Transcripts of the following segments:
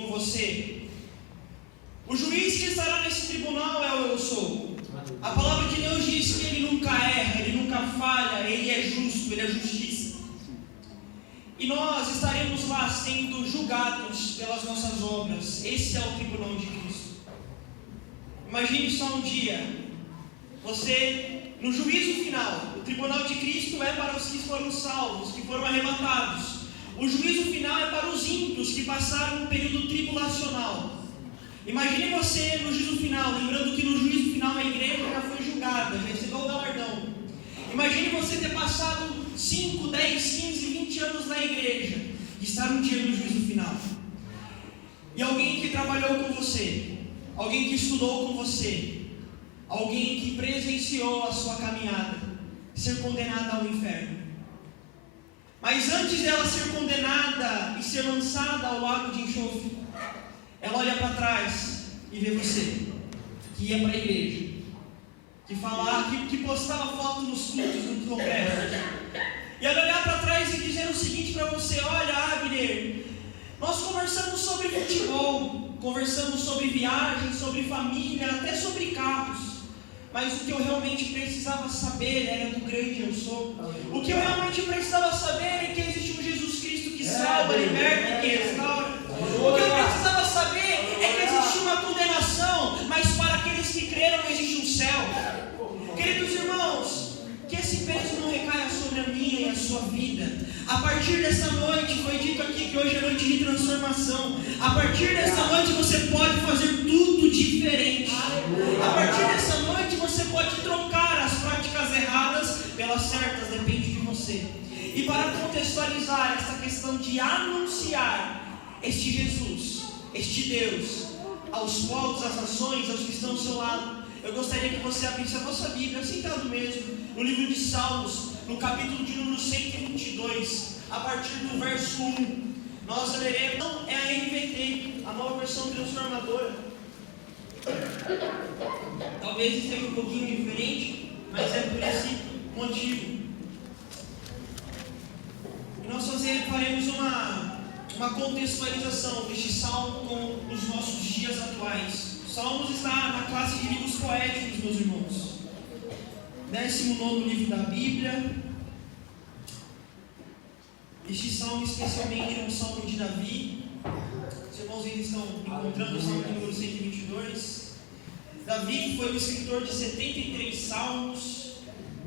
como você. O juiz que estará nesse tribunal é o eu sou. A palavra de Deus diz que ele nunca erra, ele nunca falha, ele é justo, ele é justiça. E nós estaremos lá sendo julgados pelas nossas obras. Esse é o tribunal de Cristo. Imagine só um dia, você, no juízo final, o tribunal de Cristo é para os que foram salvos, que foram arrebatados. O juízo final é para os ímpios que passaram um período tribulacional. Imagine você no juízo final, lembrando que no juízo final a igreja já foi julgada, já recebeu o galardão. Imagine você ter passado 5, 10, 15, 20 anos na igreja e estar um dia no juízo final. E alguém que trabalhou com você, alguém que estudou com você, alguém que presenciou a sua caminhada, ser condenada ao inferno. Mas antes dela ser condenada e ser lançada ao lago de enxofre, ela olha para trás e vê você, que ia para a igreja, que falava, que postava foto nos cultos, nos congressos. E ela olhar para trás e dizer o seguinte para você: olha, Abner, nós conversamos sobre futebol, conversamos sobre viagem, sobre família, até sobre carros. Mas o que eu realmente precisava saber era do grande eu sou. O que eu realmente precisava saber é que existe um Jesus Cristo que salva, liberta e que restaura. O que eu precisava saber é que existe uma condenação, mas para aqueles que creram existe um céu. Queridos irmãos, que esse peso não recaia sobre a minha e a sua vida. A partir dessa noite, foi dito aqui que hoje é noite de transformação. A partir dessa noite você pode fazer tudo diferente. A partir dessa noite você pode trocar as práticas erradas pelas certas, depende de você. E para contextualizar essa questão de anunciar este Jesus, este Deus, aos povos, às nações, aos que estão ao seu lado, eu gostaria que você abrisse a vossa Bíblia, sentado mesmo, no livro de Salmos, no capítulo de número 122, a partir do verso 1. Nós leremos, não, é a NVT, a nova versão transformadora. Talvez esteja um pouquinho diferente, mas é por esse motivo. E nós faremos uma contextualização deste salmo com os nossos dias atuais. O Salmos está na classe de livros poéticos, meus irmãos. 19º livro da Bíblia. Este salmo especialmente é um salmo de Davi. Os irmãos ainda estão encontrando o salmo de número 122. Davi foi o escritor de 73 salmos.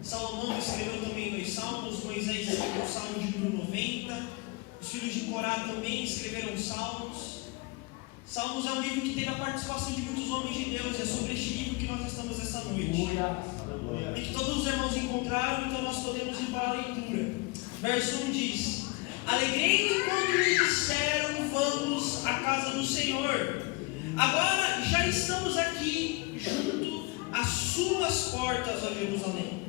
Salomão escreveu também 2 salmos. Moisés escreveu o salmo de número 90. Os filhos de Corá também escreveram salmos. Salmos é um livro que teve a participação de muitos homens de Deus. É sobre este livro que nós estamos esta noite. E que todos os irmãos encontraram, então nós podemos ir para a leitura. Verso 1 diz: alegrei-me quando me disseram, vamos à casa do Senhor. Agora já estamos aqui junto às suas portas, ó Jerusalém.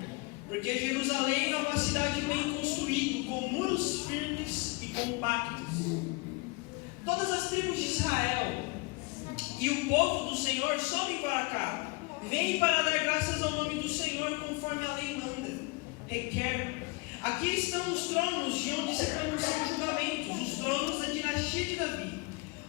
Porque Jerusalém é uma cidade bem construída, com muros firmes e compactos. Todas as tribos de Israel e o povo do Senhor sobem para cá. Vêm para dar graças ao nome do Senhor, conforme a lei manda. Requer. Aqui estão os tronos de onde se pronunciam julgamentos, os tronos da dinastia de Davi.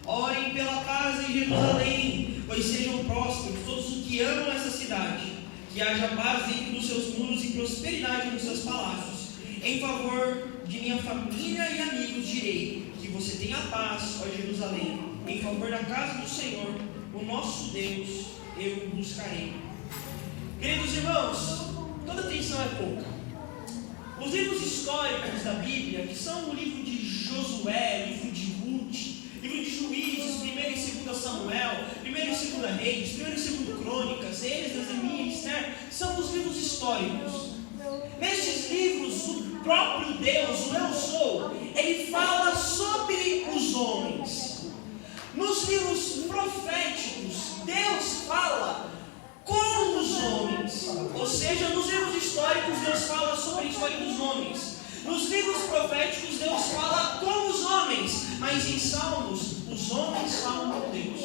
Orem pela paz em Jerusalém, pois sejam prósperos todos os que amam essa cidade. Que haja paz dentro dos seus muros e prosperidade nos seus palácios. Em favor de minha família e amigos direi, que você tenha paz, ó Jerusalém. Em favor da casa do Senhor, o nosso Deus, eu buscarei. Queridos irmãos, toda atenção é pouca. Os livros históricos da Bíblia, que são o livro de Josué, livro de Ruth, livro de Juízes, 1º e 2º Samuel, 1º e 2º Reis, 1º e 2º Crônicas, Esdras, Neemias, Esther, são os livros históricos. Nestes livros, o próprio Deus, o Eu Sou, ele fala sobre os homens. Nos livros proféticos, Deus fala com os homens. Ou seja, nos livros históricos, Deus fala sobre a história dos homens. Nos livros proféticos, Deus fala com os homens. Mas em Salmos, os homens falam com Deus.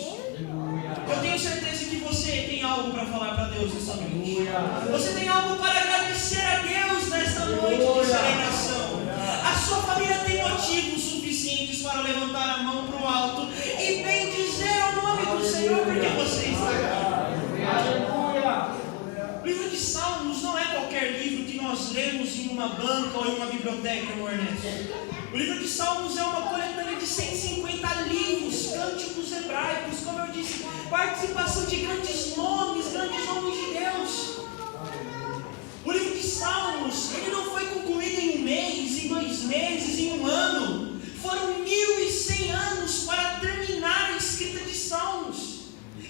Eu tenho certeza que você tem algo para falar para Deus nessa noite. Você tem algo para agradecer a Deus nesta noite de celebração. A sua família tem motivos suficientes para levantar a mão para o alto e bem biblioteca, irmão Ernesto. O livro de Salmos é uma coletânea de 150 livros, cânticos hebraicos, como eu disse, participação de grandes nomes de Deus. O livro de Salmos, ele não foi concluído em um mês, em 2 meses, em 1 ano. Foram 1100 anos para terminar a escrita de Salmos.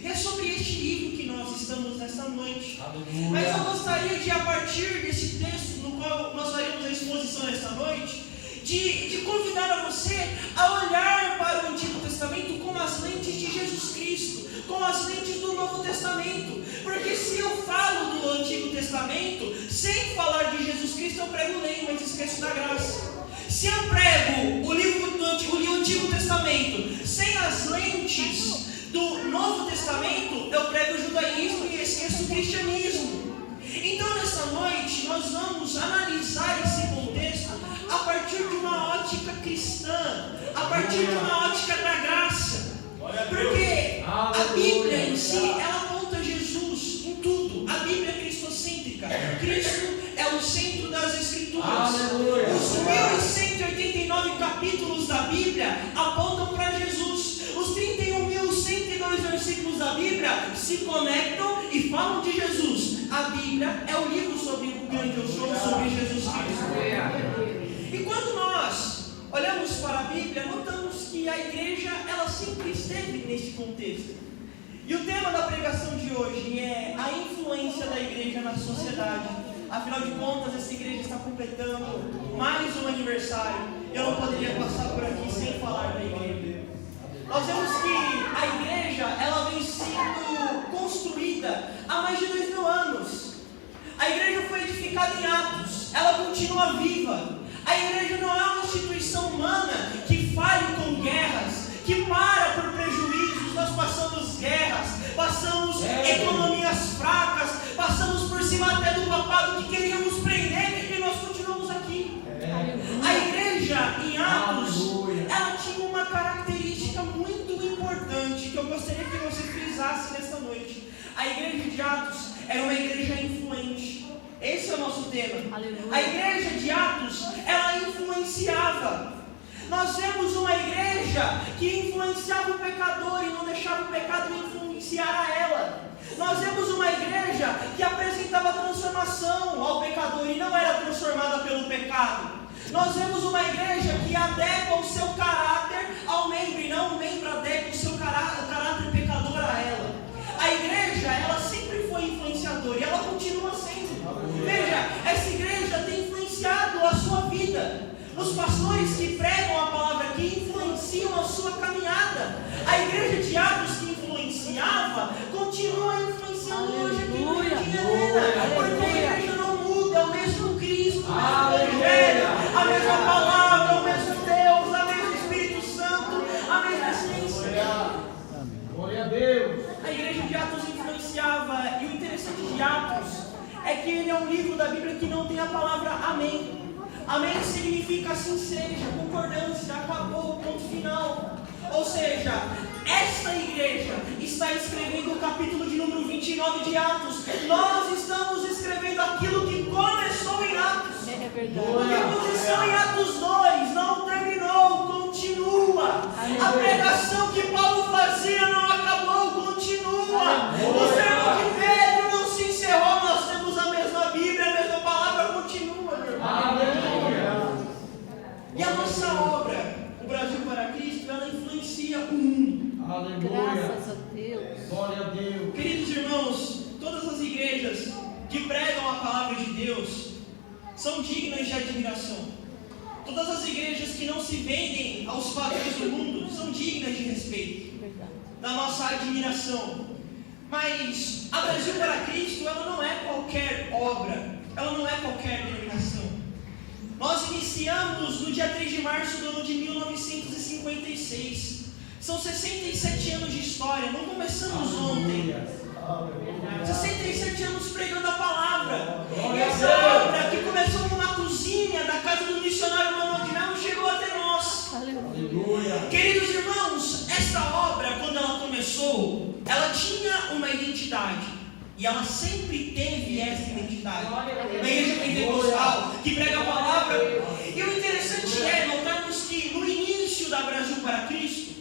E é sobre este livro que nós estamos nessa noite. Aleluia. Mas eu gostaria de, a partir desse texto, no qual nós faremos a exposição nesta noite, de convidar a você a olhar para o Antigo Testamento com as lentes de Jesus Cristo, com as lentes do Novo Testamento. Porque se eu falo do Antigo Testamento, sem falar de Jesus Cristo, eu prego lei, mas esqueço da graça. Se eu prego o Antigo Testamento sem as lentes do Novo Testamento, eu prego o judaísmo e esqueço o cristianismo. Então, nessa noite, nós vamos analisar esse contexto a partir de uma ótica cristã, a partir de uma ótica da graça. Porque a Bíblia em si, ela aponta Jesus em tudo. A Bíblia é cristocêntrica. Cristo é o centro das Escrituras. Os 1189 capítulos da Bíblia apontam para Jesus. Os 31.102 versículos da Bíblia se conectam e falam de Jesus. A Bíblia é o livro sobre o grande eu sou, sobre Jesus Cristo. E quando nós olhamos para a Bíblia, notamos que a igreja, ela sempre esteve nesse contexto. E o tema da pregação de hoje é a influência da igreja na sociedade. Afinal de contas, essa igreja está completando mais um aniversário. Eu não poderia passar por aqui sem falar da igreja. Nós vemos que a igreja, ela vem sendo construída há mais de 2000 anos. A igreja foi edificada em Atos, ela continua viva. A igreja não é uma instituição humana que fale com guerras, que para por prejuízos. Nós passamos guerras, passamos economias fracas, passamos por cima até do papado que queríamos prender e nós continuamos aqui. A igreja em Atos, ela tinha uma característica muito importante que eu gostaria que você frisasse nesta noite. A igreja de Atos era uma igreja influente. Esse é o nosso tema. Aleluia. A igreja de Atos, ela influenciava. Nós vemos uma igreja que influenciava o pecador e não deixava o pecado influenciar a ela. Nós vemos uma igreja que apresentava transformação ao pecador e não era transformada pelo pecado. Nós vemos uma igreja que adequa o seu caráter ao membro e não o membro adequa o seu caráter pecador a ela. A igreja, ela sempre foi influenciadora e ela continua sendo. Veja, essa igreja tem influenciado a sua vida. Os pastores que pregam a palavra aqui influenciam a sua caminhada. A igreja de Atos que influenciava, continua influenciando hoje aqui na Helena. Porque a igreja não muda, é o mesmo Cristo, o mesmo Evangelho, a mesma palavra, o mesmo Deus, o mesmo Espírito Santo, a mesma essência. Glória a Deus. A igreja de Atos influenciava, e o interessante de Atos é que ele é um livro da Bíblia que não tem a palavra amém. Amém significa assim seja, concordância, acabou, ponto final. Ou seja, esta igreja está escrevendo o capítulo de número 29 de Atos. Nós estamos escrevendo aquilo que começou em Atos. É verdade. O que começou em Atos 2 não terminou, continua. A pregação que Paulo fazia não acabou, continua. O sermão de Pedro não se encerrou, nós temos a mesma Bíblia, a mesma palavra, continua, meu irmão. E a nossa obra, o Brasil para Cristo, ela influencia o mundo. Aleluia. Graças a Deus. Glória a Deus. Queridos irmãos, todas as igrejas que pregam a palavra de Deus são dignas de admiração. Todas as igrejas que não se vendem aos padrões do mundo são dignas de respeito, da nossa admiração. Mas a Brasil para Cristo, ela não é qualquer obra, ela não é qualquer denominação. Nós iniciamos no dia 3 de março do ano de 1956. São 67 anos de história, não começamos ontem. 67 anos pregando a palavra. E essa obra que começou numa cozinha da casa do missionário Manuel de Melo chegou até nós. Aleluia. Queridos irmãos, esta obra, quando ela começou, ela tinha uma identidade. E ela sempre teve essa identidade. Na igreja pentecostal, que prega a palavra. E E o interessante é notarmos que no início da Brasil para Cristo,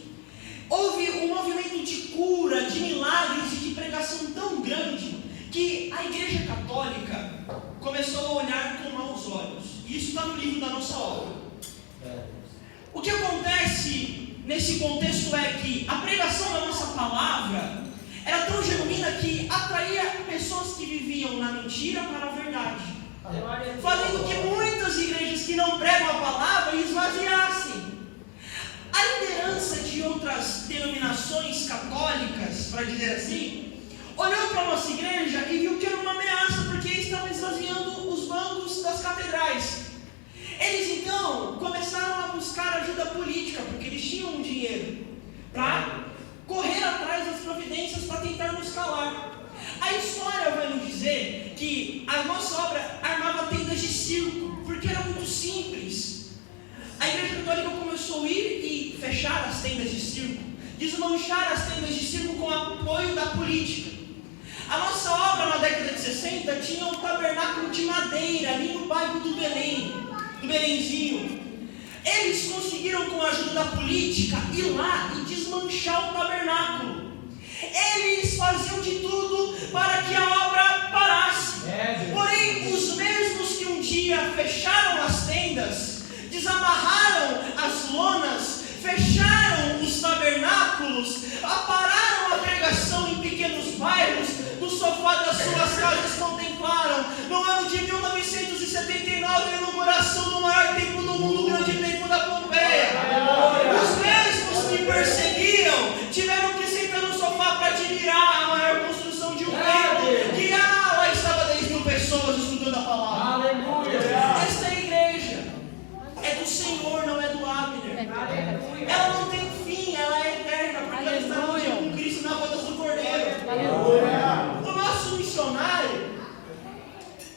houve um movimento de cura, de milagres e de pregação tão grande que a Igreja Católica começou a olhar com maus olhos. E isso está no livro da nossa obra. O que acontece nesse contexto é que a pregação da nossa palavra era tão genuína que atraía pessoas que viviam na mentira para a verdade, fazendo que muitas igrejas que não pregam a palavra esvaziassem. A liderança de outras denominações católicas, para dizer assim, olhou para a nossa igreja e viu que era uma ameaça, porque eles estavam esvaziando os bancos das catedrais. Eles então começaram a buscar ajuda política, porque eles tinham um dinheiro para correr atrás das providências para tentar nos calar. A história vai nos dizer que a nossa obra armava tendas de circo, porque era muito simples. A Igreja Católica começou a ir e fechar as tendas de circo, desmanchar as tendas de circo com o apoio da política. A nossa obra na década de 60 tinha um tabernáculo de madeira ali no bairro do Belém, do Belenzinho. Eles conseguiram, com a ajuda da política, ir lá e desmanchar o tabernáculo. Eles faziam de tudo para que a obra parasse. Porém, os mesmos que um dia fecharam as tendas, desamarraram as lonas, fecharam os tabernáculos, pararam a pregação em pequenos bairros, no sofá das suas casas contemplaram, no ano de 1979, a inauguração do maior templo do mundo, o grande templo da Pompeia. Os mesmos que perseguiam tiveram que sentar no sofá para admirar a maior construção de um templo, que lá estava 10.000 pessoas escutando a palavra. Esta igreja é do Senhor, não é do Abner. Ela não tem fim, ela é eterna, porque ela está no dia com Cristo na bodas do Cordeiro. O nosso missionário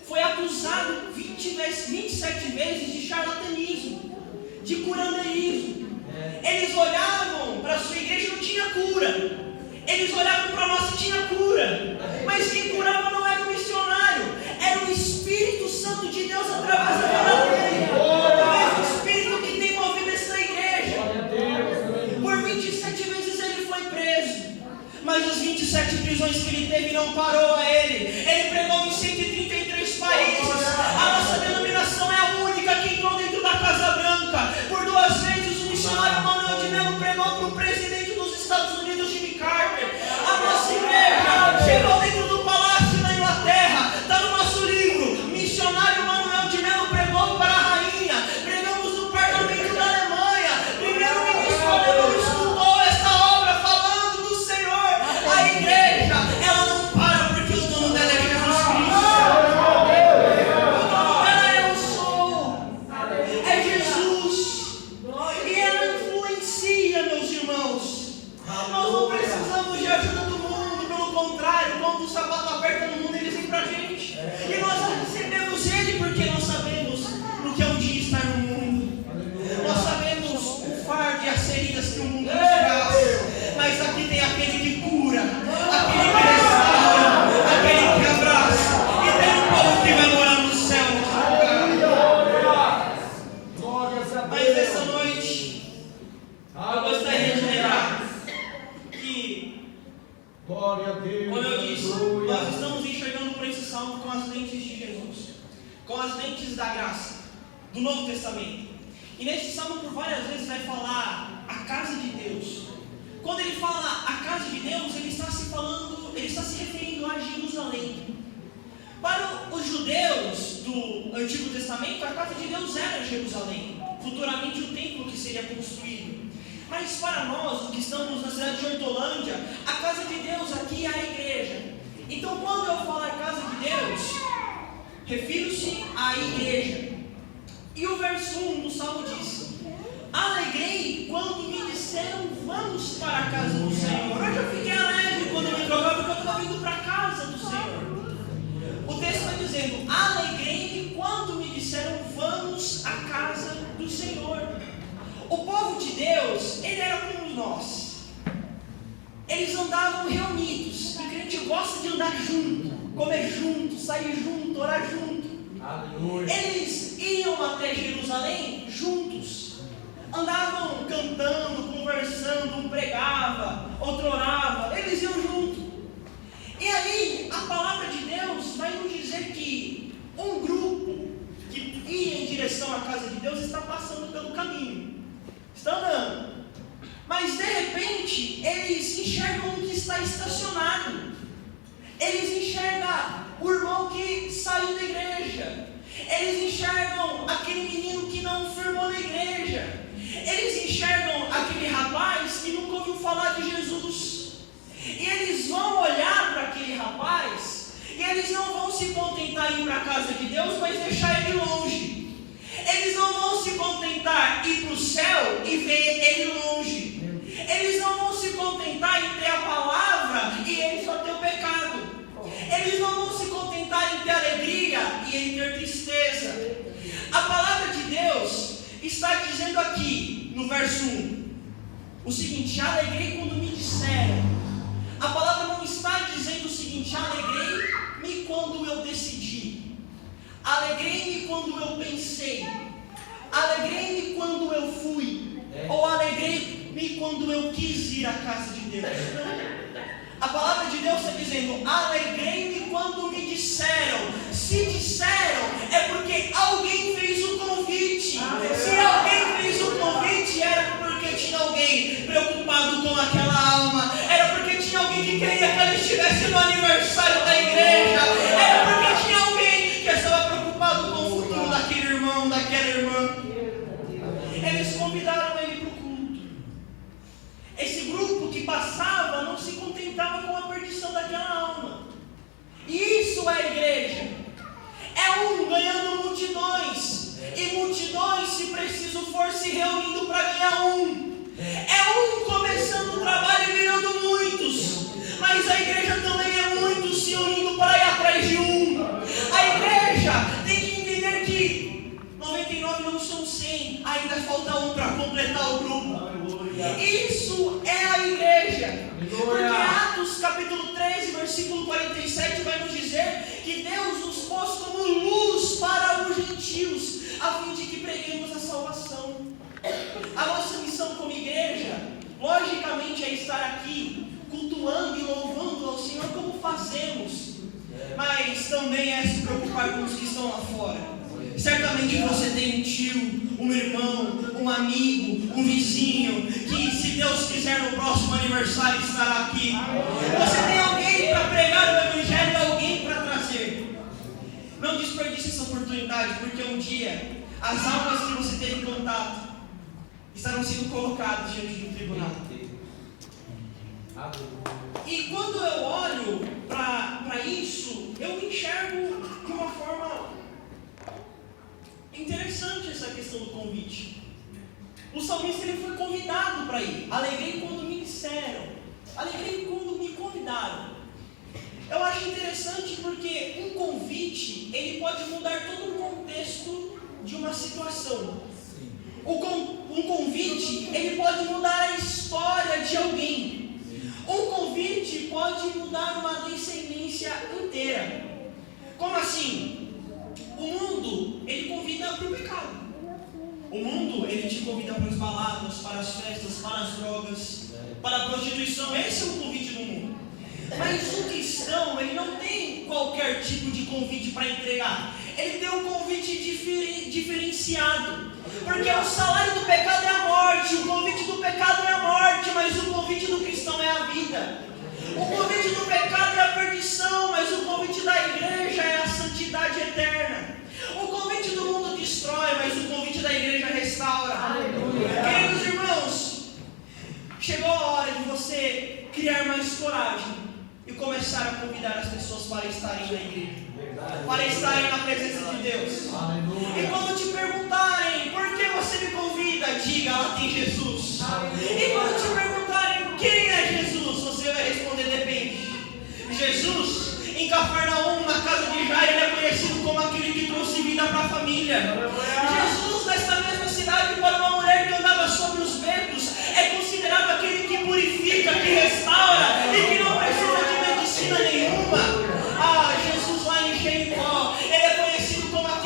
foi acusado 27 vezes de charlatanismo, de curanderismo. Eles olhavam para a sua igreja e não tinha cura. Eles olhavam para nós e tinha cura. Mas quem curava não era o missionário, era o Espírito Santo de Deus através da vida dele. O mesmo Espírito que tem movido essa igreja. Por 27 vezes ele foi preso, mas as 27 prisões que ele teve não parou a ele. Ele pregou em 133 países. A nossa denominação é a única que entrou dentro da Casa Branca. Por 2 vezes o missionário Manuel de Melo pregou para o presidente dos Estados Unidos, Jimmy Carter. A nossa igreja chegou dentro do palácio na Inglaterra. Está no nosso livro. Missionário Manuel de Melo pregou para a rainha. Pregamos no parlamento da Alemanha. Primeiro-ministro alemão escutou essa obra falando do Senhor. A igreja, ela não para porque o dono dela é Jesus Cristo. O dono dela é o Sou, é Jesus. E ela influencia, meus irmãos. Nós não precisamos de ajuda do mundo, pelo contrário, quando o sapato aperta no mundo, eles vêm pra gente. E nós recebemos ele porque nós sabemos no que é um dia estar no mundo. Nós sabemos o fardo e as feridas que o mundo nos traz. Mas aqui tem aquele que cura, aquele que restaura, aquele que abraça. E tem um povo que vai morar no céu nesse lugar. Mas essa noite, eu gostaria de lembrar que, como eu disse, nós estamos enxergando para esse salmo com as lentes de Jesus, com as lentes da graça, do Novo Testamento. E nesse salmo, por várias vezes, vai falar a casa de Deus. Quando ele fala a casa de Deus, ele está se referindo a Jerusalém. Para os judeus do Antigo Testamento, a casa de Deus era Jerusalém, futuramente o templo que seria construído. Mas para nós, que estamos na cidade de Hortolândia, a casa de Deus aqui é a igreja. Então, quando eu falar casa de Deus, refiro-se à igreja. E o verso 1 do Salmo diz: alegrei quando me disseram, vamos para a casa do Senhor. Hoje eu fiquei alegre quando me trocaram, porque eu estava vindo para a casa do Senhor. O texto está dizendo: alegrei quando me disseram, vamos à casa do Senhor. O povo de Deus, ele era como nós. Eles andavam reunidos. E crente gosta de andar junto, comer junto, sair junto, orar junto. Eles iam até Jerusalém juntos, andavam cantando, conversando, um pregava, outro orava, eles iam junto. E aí a palavra de Deus vai nos dizer que um grupo que ia em direção à casa de Deus está passando pelo caminho, está andando, mas de repente eles enxergam um que está estacionado, eles enxergam o irmão que saiu da igreja, eles enxergam aquele menino que não firmou na igreja, eles enxergam aquele rapaz que nunca ouviu falar de Jesus, e eles vão olhar para aquele rapaz, e eles não vão se contentar em ir para a casa de Deus, mas deixar ele longe, eles não vão se contentar em ir para o céu e ver ele longe, eles não vão se contentar em ter a palavra e ele só ter o pecado, eles não vão se contentar em ter alegria e ele ter tristeza. A palavra de Deus está dizendo aqui no verso 1 o seguinte: alegrei quando me disseram. A palavra não está dizendo o seguinte: alegrei-me quando eu decidi, alegrei-me quando eu pensei, alegrei-me quando eu fui, ou alegrei-me quando eu quis ir à casa de Deus. Não. A palavra de Deus está dizendo: alegrei-me quando me disseram. Se disseram, é porque alguém fez o convite. Se alguém fez o convite, era porque tinha alguém preocupado com aquela alma, era porque tinha alguém que queria que ela estivesse no aniversário da igreja, era porque tinha alguém que estava preocupado com o futuro daquele irmão, daquela irmã. Eles convidaram ele para o culto. Esse grupo que passava não se contentava com a perdição daquela alma. E isso é a igreja. É um ganhando multidões. E multidões, se preciso for, se reunindo para ganhar um. É um começando o trabalho e virando muitos. Mas a igreja também é muitos se unindo para ir atrás de um. A igreja tem que entender que 99 não são 100. Ainda falta um para completar o grupo. Isso é a igreja. Porque Atos capítulo 13, versículo 47 vai nos dizer que Deus nos pôs como luz para os gentios, a fim de que preguemos a salvação. A nossa missão como igreja, logicamente, é estar aqui cultuando e louvando ao Senhor como fazemos, mas também é se preocupar com os que estão lá fora. Certamente você tem um tio, um irmão, um amigo, um vizinho, que se Deus quiser no próximo aniversário estará aqui. Você tem alguém para pregar o evangelho, alguém para trazer. Não desperdice essa oportunidade, porque um dia as almas que você teve contato estarão sendo colocadas diante de um tribunal. E quando eu olho para isso, eu enxergo de uma forma interessante essa questão do convite. O salmista ele foi convidado para ir. Alegrei quando me disseram, alegrei quando me convidaram. Eu acho interessante porque um convite ele pode mudar todo o contexto de uma situação. Um convite ele pode mudar a história de alguém. Um convite pode mudar uma descendência inteira. Como assim? O mundo, ele convida para o pecado. O mundo, ele te convida para as baladas, para as festas, para as drogas, para a prostituição. Esse é o convite do mundo. Mas o cristão, ele não tem qualquer tipo de convite para entregar. Ele tem um convite diferenciado. Porque o salário do pecado é a morte, o convite do pecado é a morte, mas o convite do cristão é a vida. O convite do pecado é a perdição, mas o convite da igreja é a santidade eterna. O convite do mundo destrói, mas o convite da igreja restaura. Aleluia. Queridos irmãos, chegou a hora de você criar mais coragem e começar a convidar as pessoas para estarem na igreja, para estarem na presença de Deus. Aleluia. E quando te perguntarem por que você me convida, diga: lá tem Jesus. Aleluia. E quando te perguntarem quem é Jesus, você vai responder: depende. Jesus, em Cafarnaum, na casa de Jairo, ele é conhecido como aquele que trouxe vida para a família. Jesus, nesta mesma cidade, para uma mulher que andava sobre os becos, é considerado aquele que purifica, que restaura e que não precisa de medicina nenhuma. Jesus lá em Jericó, ele é conhecido como a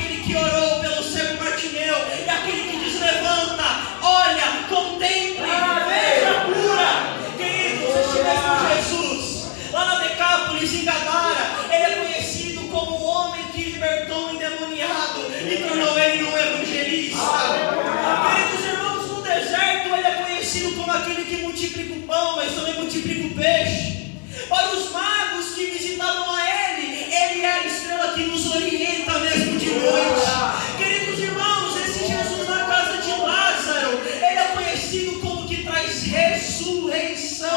peixe. Para os magos que visitavam a ele é a estrela que nos orienta mesmo de noite. Queridos irmãos, esse Jesus na casa de Lázaro, ele é conhecido como que traz ressurreição.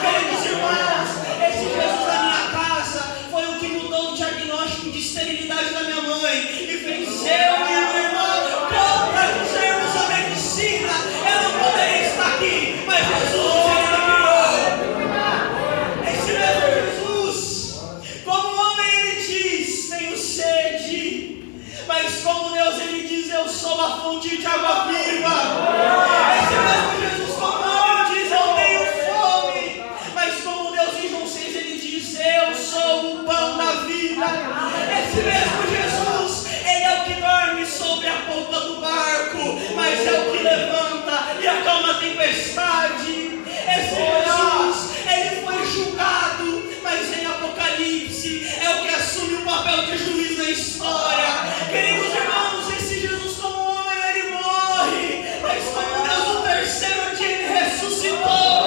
Queridos irmãos, esse Jesus na minha casa foi o que mudou o diagnóstico de esterilidade da minha mãe e fez eu e meu irmão para dizermos a medicina. Eu não poderia estar aqui, mas Jesus, ele me criou. Esse mesmo Jesus, como homem, ele diz: tenho sede, mas como Deus, ele diz: eu sou a fonte de água viva. Esse mesmo Jesus, como homem, diz: eu tenho fome, mas como Deus, em João 6, ele diz: eu sou o pão da vida. Esse mesmo Jesus, ele é o que dorme sobre a polpa do barco, mas é o que levanta e acalma a tempestade. Esse Jesus, ele foi julgado, mas em Apocalipse é o que assume o papel de juiz na história. Queridos irmãos, esse Jesus como homem, ele morre, mas como Deus, no terceiro dia ele ressuscitou.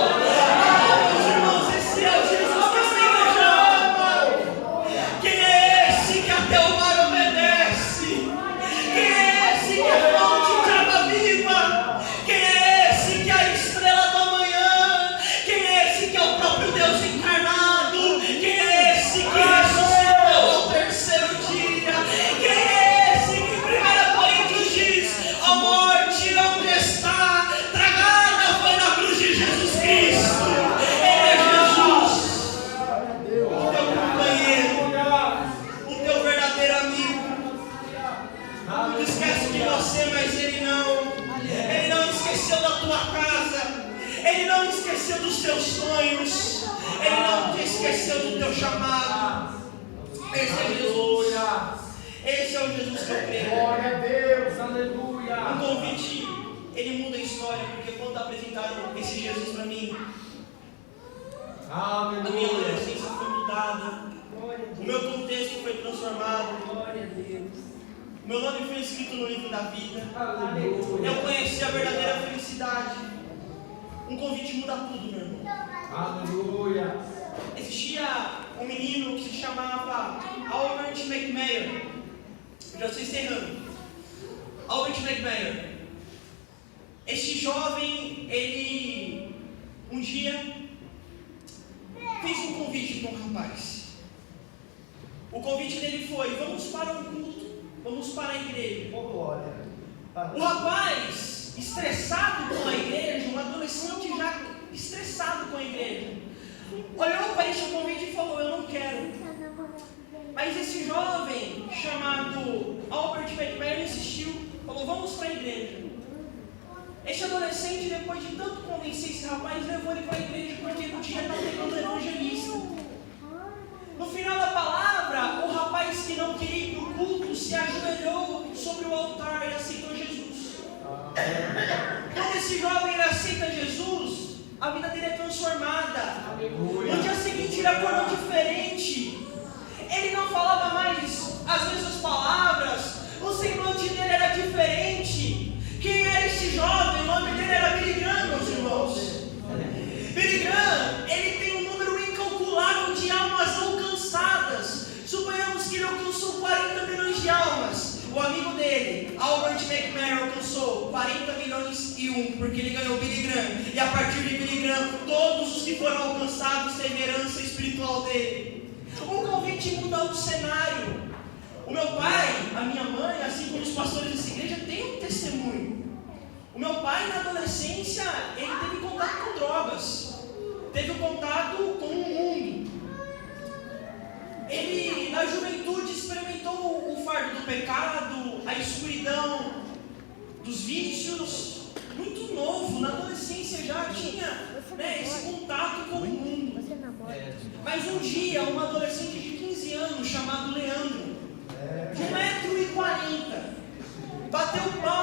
Meus irmãos, esse é o Jesus que esta igreja ama. Quem é esse que até o mar obedece? Quem é esse que é fonte de água viva? Quem é esse que é a estrela da manhã? Quem é esse que é o próprio Deus encarnado? Quem é esse que ressuscitou ao terceiro dia? Quem é esse que em 1 Coríntios diz: a morte onde está, tragada foi na cruz de Jesus Cristo. Ele é Jesus, o teu companheiro, o teu verdadeiro amigo. Não esquece de você, mas ele não esqueceu da tua casa, ele não esqueceu dos teus sonhos, ele não te esqueceu do teu chamado. Esse é Jesus, esse é o Jesus que eu creio. Glória a Deus, aleluia. Um convite, ele muda a história, porque quando apresentaram esse Jesus para mim, a minha Aleluia. adolescência foi mudada, o meu contexto foi transformado, Glória a Deus. meu nome foi escrito no livro da vida, Aleluia. eu conheci a verdadeira felicidade. Um convite muda tudo, meu irmão. Aleluia. Existia um menino que se chamava Albert McMahon. Eu já estou encerrando. Albert McMahon. Este jovem, ele um dia fez um convite para um rapaz. O convite dele foi: vamos para um culto, vamos para a igreja. Oh, glória. O rapaz, estressado com a igreja, um adolescente já estressado com a igreja, olhou para este convite e falou: eu não quero. Mas esse jovem chamado Albert McMahon insistiu, falou: vamos para a igreja. Este adolescente, depois de tanto convencer esse rapaz, levou ele para a igreja porque não tinha tal pegando evangelista. No final da palavra, o rapaz que não queria ir para o culto se ajoelhou sobre o altar e aceitou Jesus. Quando esse jovem ele aceita Jesus, a vida dele é transformada. Aleluia. No dia seguinte ele acordou diferente. Ele não falava mais as mesmas palavras, o semblante dele era diferente. Quem era esse jovem? O nome dele era Billy Graham, meus irmãos. Billy Graham, ele tem um número incalculável de almas alcançadas. Suponhamos que ele alcançou 40 milhões de almas. O amigo dele, Albert McMahon, alcançou 40 milhões e um, porque ele ganhou Billy Graham. E a partir de Billy Graham, todos os que foram alcançados teve herança espiritual dele. Um convite muda o cenário. O meu pai, a minha mãe, assim como os pastores dessa igreja, têm um testemunho. O meu pai, na adolescência, ele teve contato com drogas, teve contato com o mundo. Ele, na juventude, experimentou o fardo do pecado, a escuridão dos vícios. Muito novo, na adolescência já tinha, esse contato com o mundo. Mas um dia, um adolescente de 15 anos, chamado Leandro, de 1,40 m, bateu palma